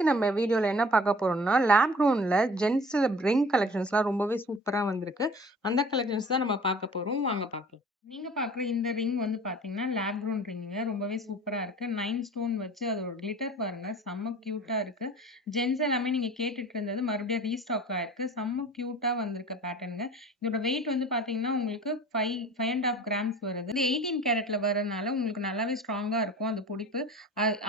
இன்னைக்கு நம்ம வீடியோல என்ன பார்க்க போறோம்னா, லேப் க்ரௌண்ட்ல ஜென்ஸ் ரிங் கலெக்ஷன்ஸ்லாம் ரொம்பவே சூப்பரா வந்திருக்கு. அந்த கலெக்ஷன்ஸ் தான் நம்ம பார்க்க போறோம். வாங்க பார்க்கலாம். நீங்க பார்க்குற இந்த ரிங் வந்து பார்த்தீங்கன்னா, லேப் க்ரௌண்ட் ரிங்குங்க. ரொம்பவே சூப்பரா இருக்கு. 9 ஸ்டோன் வச்சு அதோட கிளிட்டர் பாருங்க. செம்ம கியூட்டா இருக்கு. ஜென்ஸ் எல்லாமே நீங்க கேட்டுட்டு இருந்தது மறுபடியும் ரீஸ்டாக் ஆயிருக்கு. செம்ம கியூட்டா வந்திருக்க பேட்டர்னுங்க. இதோட வெயிட் வந்து பார்த்தீங்கன்னா, உங்களுக்கு 5 1/2 கிராம்ஸ் வருது. இது 18 கேரட்ல வரனால உங்களுக்கு நல்லாவே ஸ்ட்ராங்கா இருக்கும் அந்த புடிப்பு.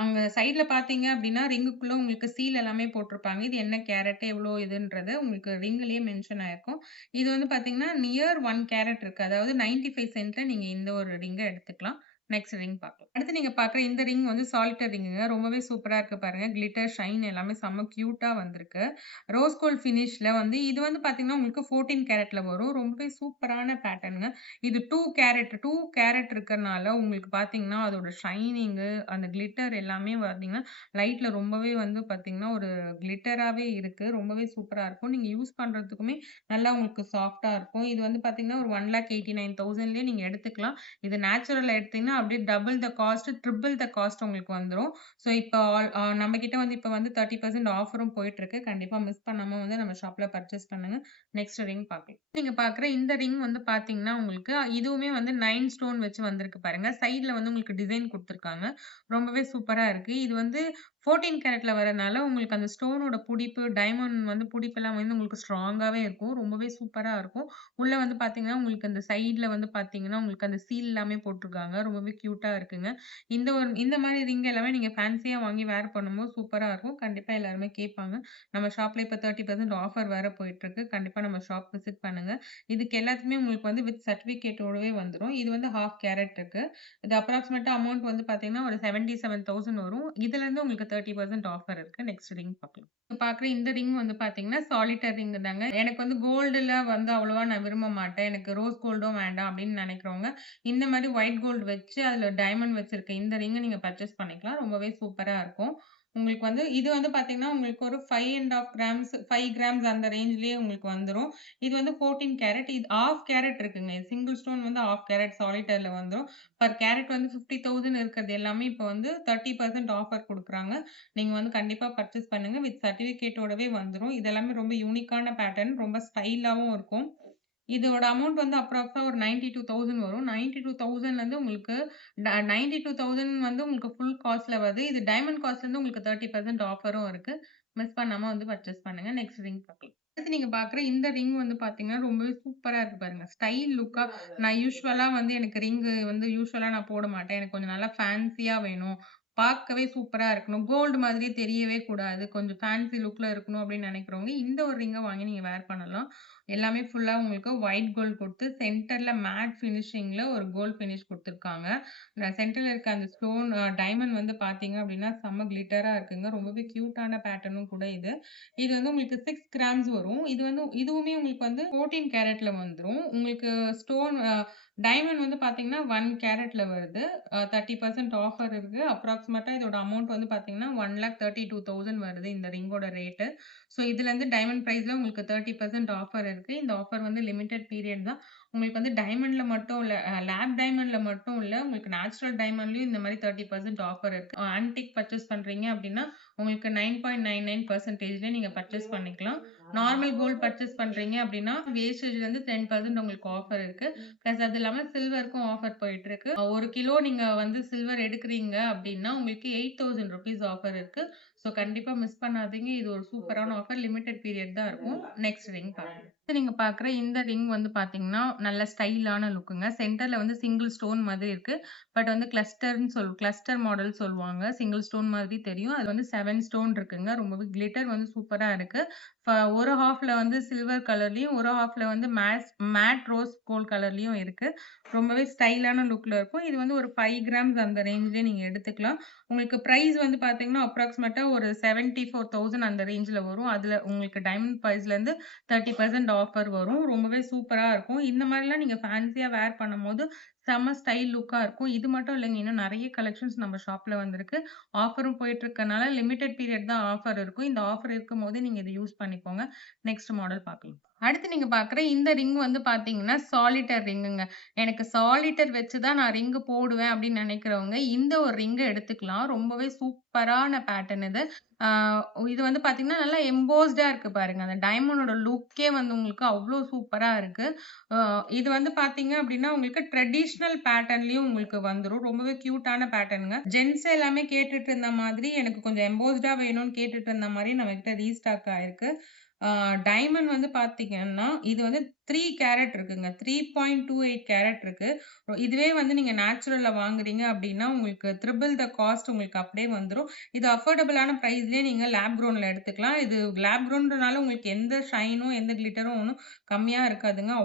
அங்க சைட்ல பார்த்தீங்க அப்டின்னா, ரிங்குக்குள்ள உங்களுக்கு சீல் எல்லாமே போட்டிருப்பாங்க. இது என்ன கேரட், எவ்ளோ இதுன்றது உங்களுக்கு ரிங்லயே மென்ஷன் ஆயிருக்கும். இது வந்து பார்த்தீங்கன்னா, நியர் 1 கேரட் இருக்கு. அதாவது 95 சென்ட்ல நீங்க இந்த ஒரு ரிங்க எடுத்துக்கலாம். நெக்ஸ்ட் ரிங் பார்க்கலாம். அடுத்து நீங்க பார்க்குற இந்த ரிங் வந்து சாலிட்டர் ரிங்குங்க. ரொம்பவே சூப்பரா இருக்கு பாருங்க. கிளிட்டர், ஷைன் எல்லாமே செம்ம கியூட்டா வந்திருக்கு. ரோஸ் கோல்ட் ஃபினிஷ்ல வந்து இது வந்து பார்த்தீங்கன்னா, உங்களுக்கு 14 கேரட்ல வரும். ரொம்பவே சூப்பரான பேட்டர்னுங்க. இது 2 கேரட் இருக்கறனால உங்களுக்கு பார்த்தீங்கன்னா, அதோட ஷைனிங்கு, அந்த கிளிட்டர் எல்லாமே பார்த்தீங்கன்னா, லைட்ல ரொம்பவே வந்து பார்த்தீங்கன்னா, ஒரு கிளிட்டராவே இருக்கு. ரொம்பவே சூப்பரா இருக்கும். நீங்க யூஸ் பண்றதுக்குமே நல்லா உங்களுக்கு சாஃப்ட்டா இருக்கும். இது வந்து பார்த்தீங்கன்னா, ஒரு 1,89,000லயே நீங்க எடுத்துக்கலாம். இது நேச்சுரல்ல எடுத்தீங்கன்னா, அப்படியே double the cost, triple the cost உங்களுக்கு வந்துரும். ஸோ இப்ப நம்ம கிட்ட வந்து இப்ப வந்து 30% ஆஃபரும் போயிட்டுருக்கு. கண்டிப்பா மிஸ் பண்ணாம வந்து நம்ம ஷாப்ல பர்ச்சேஸ் பண்ணுங்க. நெக்ஸ்ட் ரிங் பார்க்கலாம். நீங்க பார்க்குற இந்த ரிங் வந்து பார்த்தீங்கன்னா, உங்களுக்கு இதுவுமே வந்து 9 ஸ்டோன் வச்சு வந்திருக்கு பாருங்க. சைட்ல வந்து உங்களுக்கு டிசைன் குடுத்துருக்காங்க. ரொம்பவே சூப்பரா இருக்கு. இது வந்து 14 கேரட்ல வரனால உங்களுக்கு அந்த ஸ்டோனோட புடிப்பு, டைமண்ட் வந்து புடிப்பெல்லாம் வந்து உங்களுக்கு ஸ்ட்ராங்காவே இருக்கும். ரொம்பவே சூப்பரா இருக்கும். உள்ள வந்து பார்த்தீங்கன்னா, உங்களுக்கு அந்த சைட்ல வந்து பார்த்தீங்கன்னா, உங்களுக்கு அந்த சீல் எல்லாமே போட்டுருக்காங்க. ரொம்பவே கியூட்டா இருக்குங்க. இந்த மாரி ரிங் எல்லாமே நீங்க ஃபேன்சியா வாங்கி வேர் பண்ணும்போது சூப்பரா இருக்கும். கண்டிப்பா எல்லாருமே கேட்பாங்க. நம்ம ஷாப்ல இப்ப 30% ஆஃபர் வேற போயிட்டுருக்கு. கண்டிப்பா நம்ம ஷாப் விசிட் பண்ணுங்க. இதுக்கு எல்லாத்துக்குமே உங்களுக்கு வந்து வித் சர்டிஃபிகேட்டோடவே வந்துரும். இது வந்து 1/2 கேரட் இருக்கு. இது அப்ராக்ஸிமேட்டா அமௌண்ட் வந்து பார்த்தீங்கன்னா, ஒரு 77,000 வரும். இதுலருந்து உங்களுக்கு 30% ஆஃபர் இருக்கு. நெக்ஸ்ட் ரிங் பார்க்கலாம். இப்ப பார்க்குற இந்த ரிங் வந்து பார்த்தீங்கன்னா, சாலிட்டர் ரிங் தாங்க. எனக்கு வந்து கோல்டுல வந்து அவ்வளவா நான் விரும்ப மாட்டேன். எனக்கு ரோஸ் கோல்டும் வேண்டாம் அப்படின்னு நினைக்கிறவங்க, இந்த மாரி ஒயிட் கோல்டு வச்சு அதுல டைமண்ட் வச்சிருக்க இந்த ரிங்க நீங்க பர்ச்சேஸ் பண்ணிக்கலாம். ரொம்பவே சூப்பரா இருக்கும். உங்களுக்கு வந்து இது வந்து பார்த்தீங்கன்னா, உங்களுக்கு ஒரு 5 1/2 கிராம்ஸ் 5 கிராம்ஸ் அந்த ரேஞ்ச்லயே உங்களுக்கு வந்துரும். இது வந்து 14 கேரட். இது 1/2 கேரட் இருக்குங்க. சிங்கிள் ஸ்டோன் வந்து 1/2 கேரட் சாலிட்டர்ல வந்துரும். பர் கேரட் வந்து 50,000 இருக்கிறது எல்லாமே இப்ப வந்து 30% ஆஃபர் குடுக்குறாங்க. நீங்க வந்து கண்டிப்பா பர்ச்சேஸ் பண்ணுங்க. வித் சர்டிஃபிகேட்டோடவே வந்துரும். இது எல்லாமே ரொம்ப யூனிக்கான பேட்டர்ன். ரொம்ப ஸ்டைலாவும் இருக்கும். இதோட அமௌண்ட் வந்து அப்ராக்ஸா ஒரு 92,000 வரும். 92,000லேருந்து உங்களுக்கு 92,000 வந்து உங்களுக்கு ஃபுல் காஸ்ட்ல வருது. இது டைமண்ட் காஸ்ட்லேருந்து உங்களுக்கு 30% ஆஃபரும் இருக்கு. மிஸ் பண்ணாம வந்து பர்ச்சேஸ் பண்ணுங்க. நெக்ஸ்ட் ரிங் பார்க்கலாம். அடுத்து நீங்க பார்க்குற இந்த ரிங் வந்து பார்த்தீங்கன்னா, ரொம்பவே சூப்பரா இருக்கு பாருங்க. ஸ்டைல் லுக்கா நான் யூசுவலா வந்து எனக்கு ரிங்கு வந்து யூசுவலா நான் போட மாட்டேன். எனக்கு கொஞ்சம் நல்லா ஃபேன்சியா வேணும். பார்க்கவே சூப்பரா இருக்கணும். கோல்டு மாதிரியே தெரியவே கூடாது. கொஞ்சம் ஃபேன்சி லுக்ல இருக்கணும் அப்படின்னு நினைக்கிறவங்க, இந்த ஒரு ரிங்க வாங்கி நீங்க வேர் பண்ணலாம். எல்லாமே ஃபுல்லா உங்களுக்கு ஒயிட் கோல்ட் குடுத்து, சென்டர்ல மேட் ஃபினிஷிங்ல ஒரு கோல்ட் ஃபினிஷ் குடுத்துருக்காங்க. சென்டர்ல இருக்க அந்த ஸ்டோன் டைமண்ட் வந்து பார்த்தீங்க அப்டின்னா, செம்ம கிளிட்டரா இருக்குங்க. ரொம்பவே கியூட்டான பேட்டர்னும் கூட இது. இது வந்து உங்களுக்கு 6 கிராம்ஸ் வரும். இது வந்து இதுவுமே உங்களுக்கு வந்து 14 கேரட்ல வந்துரும். உங்களுக்கு ஸ்டோன் டைமண்ட் வந்து பார்த்தீங்கன்னா, 1 கேரட்ல வருது. 30% ஆஃபர் இருக்கு. அப்ராக்ஸிமேட்டா இதோட அமௌண்ட் வந்து பார்த்தீங்கன்னா, 1,32,000 வருது இந்த ரிங்கோட ரேட்டு. ஸோ இதுலருந்து டைமண்ட் பிரைஸ்ல உங்களுக்கு 30% ஆஃபர் இருக்கு. இந்த ஆஃபர் வந்து லிமிட்டட் பீரியட் தான். உங்களுக்கு வந்து டைமண்ட்ல மட்டும் இல்ல, லேப் டைமண்ட்ல மட்டும் இல்ல, உங்களுக்கு நேச்சுரல் டைமண்ட்லயும் இந்த மாரி 30% ஆஃபர் இருக்கு. ஆன்டிக் பர்ச்சேஸ் பண்றீங்க அப்டின்னா, உங்களுக்கு 9.99% நீங்க பர்ச்சேஸ் பண்ணிக்கலாம். நார்மல் கோல்ட் பர்ச்சேஸ் பண்றீங்க அப்டின்னா, வேஸ்டேஜ்லருந்து 10% உங்களுக்கு ஆஃபர் இருக்கு. பிளஸ் அது இல்லாம சில்வருக்கும் ஆஃபர் போயிட்டுருக்கு. 1 கிலோ நீங்க வந்து சில்வர் எடுக்குறீங்க அப்டின்னா, உங்களுக்கு ₹8,000 ஆஃபர் இருக்கு. ஸோ கண்டிப்பா மிஸ் பண்ணாதீங்க. இது ஒரு சூப்பரான ஆஃபர். லிமிட்டட் பீரியட் தான் இருக்கும். நெக்ஸ்ட் ரிங் பார்க்கலாம். அடுத்து நீங்க பார்க்குற இந்த ரிங் வந்து பார்த்தீங்கன்னா, நல்ல ஸ்டைலான லுக்குங்க. சென்டர்ல வந்து சிங்கிள் ஸ்டோன் மாதிரி இருக்கு. பட் வந்து கிளஸ்டர் மாடல் சொல்லுவாங்க. சிங்கிள் ஸ்டோன் மாதிரி தெரியும். அது வந்து 7 ஸ்டோன் இருக்குங்க. ரொம்பவே கிளிட்டர் வந்து சூப்பரா இருக்கு. ஒரு ஹாஃப்ல வந்து சில்வர் கலர்லயும், ஒரு ஹாஃப்ல வந்து மேட் ரோஸ் கோல்ட் கலர்லயும் இருக்கு. ரொம்பவே ஸ்டைலான லுக்ல இருக்கும். இது வந்து ஒரு 5 கிராம்ஸ் அந்த ரேஞ்ச்லயே நீங்க எடுத்துக்கலாம். உங்களுக்கு பிரைஸ் வந்து பார்த்தீங்கன்னா, அப்ராக்ஸிமேட்டா ஒரு 74,000 அந்த ரேஞ்ச்ல வரும். அதுல உங்களுக்கு டைமண்ட் பிரைஸ்லேருந்து 30% ஆஃபர் வரும். ரொம்பவே சூப்பரா இருக்கும். இந்த மாரிலாம் நீங்க ஃபேன்சியா வேர் பண்ணும்போது, செம்ம ஸ்டைல் லுக்கா இருக்கும். இது மட்டும் இல்லைங்க. இன்னும் நெறைய கலெக்ஷன்ஸ் நம்ம ஷாப்ல வந்திருக்கு. ஆஃபரும் போயிட்டு இருக்கனால லிமிட்டட் பீரியட் தான் ஆஃபர் இருக்கும். இந்த ஆஃபர் இருக்கும்போதே நீங்க இத யூஸ் பண்ணிக்கோங்க. நெக்ஸ்ட் மாடல் பார்க்கலாம். அடுத்து நீங்க பார்க்குற இந்த ரிங் வந்து பார்த்தீங்கன்னா, சாலிட்டர் ரிங்குங்க. எனக்கு சாலிட்டர் வச்சு தான் நான் ரிங் போடுவேன் அப்படின்னு நினைக்கிறவங்க, இந்த ஒரு ரிங்க எடுத்துக்கலாம். ரொம்பவே சூப்பரான பேட்டர்ன் இது. இது வந்து பார்த்தீங்கன்னா, நல்லா எம்போஸ்டா இருக்கு பாருங்க. அந்த டைமண்டோட லுக்கே வந்து உங்களுக்கு அவ்ளோ சூப்பரா இருக்கு. அ இது வந்து பார்த்தீங்க அப்டின்னா, உங்களுக்கு ட்ரெடிஷனல் பேட்டர்ன்லயும் உங்களுக்கு வந்துரும். ரொம்பவே கியூட்டான பேட்டர்னுங்க. ஜென்ட்ஸ் எல்லாமே கேட்டுட்டு இருந்த மாதிரி, எனக்கு கொஞ்சம் எம்போஸ்டா வேணும்னு கேட்டுட்டு இருந்த மாரி நம்மகிட்ட ரீஸ்டாக் ஆயிருக்கு. டைமண்ட் வந்து பார்த்தீங்கன்னா, இது வந்து 3 கேரட் இருக்குங்க. 3.28 கேரட் இருக்கு. இதுவே வந்து நீங்க நேச்சுரல்ல வாங்குறீங்க அப்டின்னா, உங்களுக்கு ட்ரிபிள் த காஸ்ட் உங்களுக்கு அப்டியே வந்துரும். இது அஃபோர்டபுளான பிரைஸ்லயே நீங்க லேப் க்ரௌன்ல எடுத்துக்கலாம். இது லேப் க்ரௌன்றனால உங்களுக்கு எந்த ஷைனும், எந்த கிளிட்டரும் ஒண்ணும் கம்மியா இருக்காதுங்க.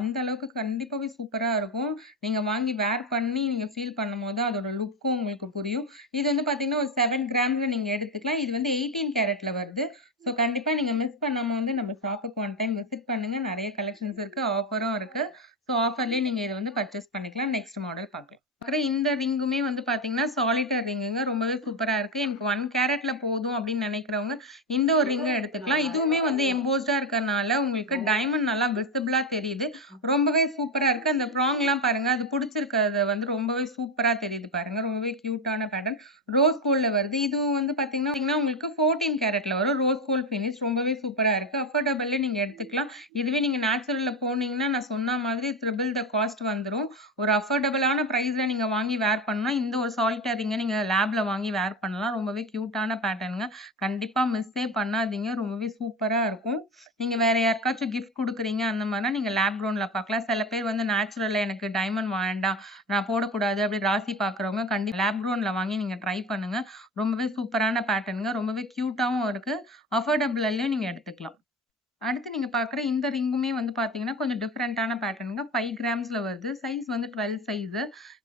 அந்த அளவுக்கு கண்டிப்பாவே சூப்பரா இருக்கும். நீங்க வாங்கி வேர் பண்ணி நீங்க ஃபீல் பண்ணும்போது அதோட லுக்கும் உங்களுக்கு புரியும். இது வந்து பார்த்தீங்கன்னா, ஒரு 7 கிராம்ஸ்ல நீங்க எடுத்துக்கலாம். இது வந்து 18 கேரட்ல வருது. ஸோ கண்டிப்பா நீங்க மிஸ் பண்ணாம வந்து நம்ம ஷாப்புக்கு ஒன் டைம் விசிட் பண்ணுங்க. நெறைய கலெக்ஷன்ஸ் இருக்கு. ஆஃபரும் இருக்கு. ஸோ ஆஃபர்லயே நீங்க இத வந்து பர்ச்சேஸ் பண்ணிக்கலாம். நெக்ஸ்ட் மாடல் பார்க்கலாம். அப்புறம் இந்த ரிங்குமே வந்து பார்த்தீங்கன்னா, சாலிட்டர் ரிங்குங்க. ரொம்பவே சூப்பரா இருக்கு. எனக்கு 1 கேரட்ல போதும் அப்படின்னு நெனைக்கிறவங்க, இந்த ஒரு ரிங்க எடுத்துக்கலாம். இதுவுமே வந்து எம்போஸ்டா இருக்கறனால உங்களுக்கு டைமண்ட் நல்லா விசிபிளா தெரியுது. ரொம்பவே சூப்பரா இருக்கு. அந்த ப்ராங்லாம் பாருங்க. அது புடிச்சிருக்கிறது வந்து ரொம்பவே சூப்பரா தெரியுது பாருங்க. ரொம்பவே கியூட்டான பேட்டர்ன். ரோஸ் கோல்ட்ல வருது. இதுவும் வந்து பார்த்தீங்கன்னா, உங்களுக்கு 14 கேரட்ல வரும். ரோஸ் கோல்ட் ஃபினிஷ் ரொம்பவே சூப்பரா இருக்கு. அஃபோர்டபுள்ல நீங்க எடுத்துக்கலாம். இதுவே நீங்க நேச்சுரல்ல போனீங்கன்னா, நான் சொன்ன மாதிரி ட்ரிபிள் த காஸ்ட் வந்துரும். ஒரு அஃபோர்டபுளான பிரைஸ்ல நீங்க வாங்கி வேர் பண்ணலாம். இந்த ஒரு சாலிட்டர் ரிங்க நீங்க லேப்ல வாங்கி வேர் பண்ணலாம். ரொம்பவே கியூட்டான பேட்டர்னுங்க. கண்டிப்பா மிஸ்ஸே பண்ணாதீங்க. ரொம்பவே சூப்பரா இருக்கும். நீங்க வேற யாருக்காச்சும் கிஃப்ட் குடுக்குறீங்க அந்த மாரினா, நீங்க லேப் க்ரௌன்ல பார்க்கலாம். சில பேர் வந்து நேச்சுரல்ல எனக்கு டைமண்ட் வேண்டாம், நான் போடக்கூடாது அப்படி ராசி பார்க்குறவங்க லேப் க்ரௌன்ல வாங்கி நீங்க ட்ரை பண்ணுங்க. ரொம்பவே சூப்பரான பேட்டர்னுங்க. ரொம்பவே கியூட்டாவும் இருக்கு. அஃபோர்டபுள்லயும் நீங்க எடுத்துக்கலாம். அடுத்து நீங்க பார்க்குற இந்த ரிங்குமே வந்து பார்த்தீங்கன்னா, கொஞ்சம் டிஃபரண்டான பேட்டர்னுங்க. 5 கிராம்ஸ்ல வருது. சைஸ் வந்து 12 சைஸு.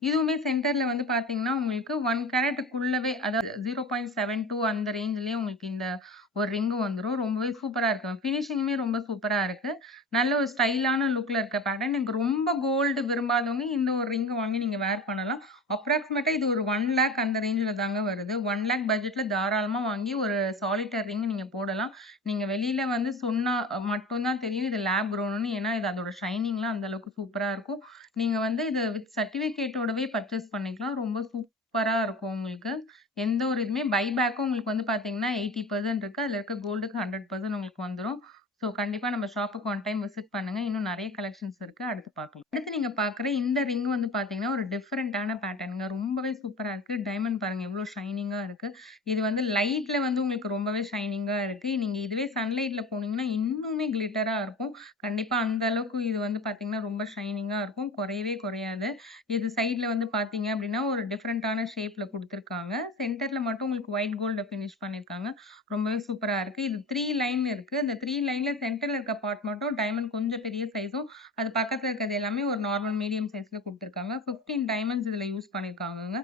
இதுவுமே சென்டர்ல வந்து பார்த்தீங்கன்னா, உங்களுக்கு 1 கேரட்டுக்குள்ளவே அதாவது 0.72 அந்த ரேஞ்சுலயே உங்களுக்கு இந்த ஒரு ரிங்கு வந்துரும். ரொம்பவே சூப்பரா இருக்கு. ஃபினிஷிங்குமே ரொம்ப சூப்பரா இருக்கு. நல்ல ஒரு ஸ்டைலான லுக்ல இருக்க பேட்டர்ன். எனக்கு ரொம்ப கோல்டு விரும்பாதவங்க இந்த ஒரு ரிங்க வாங்கி நீங்க வேர் பண்ணலாம். அப்ராக்ஸிமேட்டா இது ஒரு 1,00,000 அந்த ரேஞ்சுல தாங்க வருது. 1,00,000 பட்ஜெட்ல தாராளமா வாங்கி ஒரு சாலிட்டர் ரிங் நீங்க போடலாம். நீங்க வெளியில வந்து சொன்னா மட்டும் தான் தெரியும் இது லேப் க்ரௌன்னு. ஏன்னா, இது அதோட ஷைனிங்லாம் அந்த அளவுக்கு சூப்பரா இருக்கும். நீங்க வந்து இத வித் சர்டிஃபிகேட்டோடவே பர்ச்சேஸ் பண்ணிக்கலாம். ரொம்ப சூப்பரா இருக்கும் உங்களுக்கு. எந்த ஒரு இதுவுமே பைபேக்கும் உங்களுக்கு வந்து பார்த்தீங்கன்னா, 80% இருக்கு. அதுல இருக்க கோல்டுக்கு 100% உங்களுக்கு வந்துரும். ஸோ கண்டிப்பா நம்ம ஷாப்புக்கு ஒன் டைம் விசிட் பண்ணுங்க. இன்னும் நெறைய கலெக்ஷன்ஸ் இருக்கு. அடுத்து பார்க்கலாம். அடுத்து நீங்க பார்க்குற இந்த ரிங் வந்து பார்த்தீங்கன்னா, ஒரு டிஃபரண்டான பேட்டர்னுங்க. ரொம்பவே சூப்பரா இருக்கு. டைமண்ட் பாருங்க எவ்ளோ ஷைனிங்கா இருக்கு. இது வந்து லைட்ல வந்து உங்களுக்கு ரொம்பவே ஷைனிங்கா இருக்கு. நீங்க இதுவே சன்லைட்ல போனீங்கன்னா, இன்னுமே கிளிட்டரா இருக்கும். கண்டிப்பா அந்த அளவுக்கு இது வந்து பார்த்தீங்கன்னா, ரொம்ப ஷைனிங்கா இருக்கும். குறையவே குறையாது. இது சைட்ல வந்து பார்த்தீங்க அப்டின்னா, ஒரு டிஃபரண்டான ஷேப்ல குடுத்துருக்காங்க. சென்டர்ல மட்டும் உங்களுக்கு ஒயிட் கோல்ட்ல ஃபினிஷ் பண்ணியிருக்காங்க. ரொம்பவே சூப்பரா இருக்கு. இது 3 லைன் இருக்கு. அந்த 3 லைன்ல சென்டர்ல இருக்க பார்ட் மட்டும் டைமண்ட் கொஞ்சம் பெரிய சைஸும், அது பக்கத்துல இருக்கிறது எல்லாமே ஒரு நார்மல் மீடியம் சைஸ்ல குடுத்துருக்காங்க. 15 டைமண்ட்ஸ் இதுல யூஸ் பண்ணியிருக்காங்கங்க.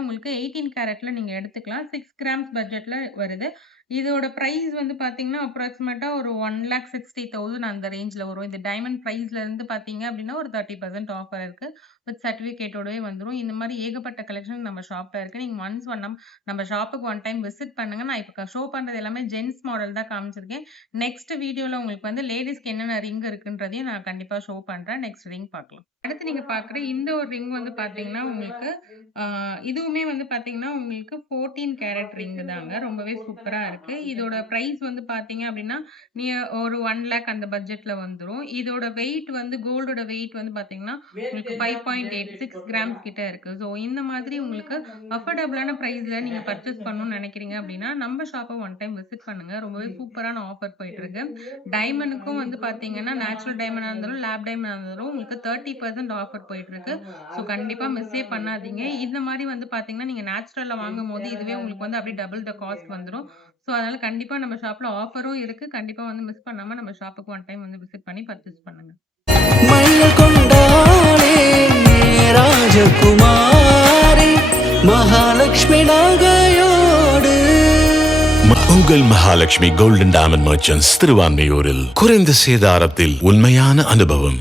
உங்களுக்கு 18 கேரட்ல நீங்க எடுத்துக்கலாம். 6 கிராம்ஸ் பட்ஜெட்ல வருது. இதோட பிரைஸ் வந்து பார்த்தீங்கன்னா, அப்ராக்ஸிமேட்டா ஒரு 1,60,000 அந்த ரேஞ்ச்ல வரும். இந்த டைமண்ட் பிரைஸ்ல இருந்து பார்த்தீங்க அப்டின்னா, ஒரு 30% ஆஃபர் இருக்கு. வித் சர்டிஃபிகேட்டோடவே வந்துரும். இந்த மாரி ஏகப்பட்ட கலெக்ஷன் நம்ம ஷாப்ல இருக்கு. நீங்க ஒன்ஸ் நம்ம ஷாப்புக்கு ஒன் டைம் விசிட் பண்ணுங்க. நான் இப்ப ஷோ பண்றது எல்லாமே ஜென்ட்ஸ் மாடல் தான் காமிச்சிருக்கேன். நெக்ஸ்ட் வீடியோல உங்களுக்கு வந்து லேடீஸ்க்கு என்னென்ன ரிங் இருக்குன்றதையும் நான் கண்டிப்பா ஷோ பண்றேன். நெக்ஸ்ட் ரிங் பார்க்கலாம். அடுத்து நீங்க பார்க்குற இந்த ஒரு ரிங் வந்து பார்த்தீங்கன்னா, உங்களுக்கு இதுவுமே வந்து பார்த்தீங்கன்னா, உங்களுக்கு 14 கேரட் ரிங் தாங்க. ரொம்பவே சூப்பரா இருக்கு. இதோட பிரைஸ் வந்து பார்த்தீங்க அப்டின்னா, ஒரு 1,00,000 அந்த பட்ஜெட்ல வந்துரும். இதோட வெயிட் வந்து கோல்டோட வெயிட் வந்து பார்த்தீங்கன்னா, உங்களுக்கு 5.86 கிராம்ஸ் கிட்ட இருக்கு. ஸோ இந்த மாதிரி உங்களுக்கு அஃபோர்டபுளான பிரைஸ்ல நீங்க பர்ச்சேஸ் பண்ணணும்னு நெனைக்கிறீங்க அப்டின்னா, நம்ம ஷாப்ப ஒன் டைம் விசிட் பண்ணுங்க. ரொம்பவே சூப்பரான ஆஃபர் போயிட்டுருக்கு. டைமண்டுக்கும் வந்து பார்த்தீங்கன்னா, நேச்சுரல் டைமண்டா இருந்தாலும், லேப் டைமண்டா இருந்தாலும் உங்களுக்கு 30% ஆஃபர் போயிட்டுருக்கு. ஸோ கண்டிப்பா மிஸ்ஸே பண்ணாதீங்க. இந்த மாரி வந்து பார்த்தீங்கன்னா, நீங்க நேச்சுரல்ல வாங்கும்போது இதுவே உங்களுக்கு வந்து அப்படியே டபுள் த காஸ்ட் வந்துரும். ஸோ அதனால கண்டிப்பா நம்ம ஷாப்ல ஆஃபரும் இருக்கு. கண்டிப்பா வந்து மிஸ் பண்ணாம நம்ம ஷாப்புக்கு ஒன் டைம் வந்து விசிட் பண்ணி பர்ச்சேஸ் பண்ணுங்க. மயில் கொண்டாளே ராஜகுமாரி மகாலட்சுமி நகையோடு உங்கள் மகாலட்சுமி கோல்டன் டைமண்ட் மர்ச்சன்ட்ஸ் திருவான்மையூரில் குறைந்த சேதாரத்தில் உண்மையான அனுபவம்.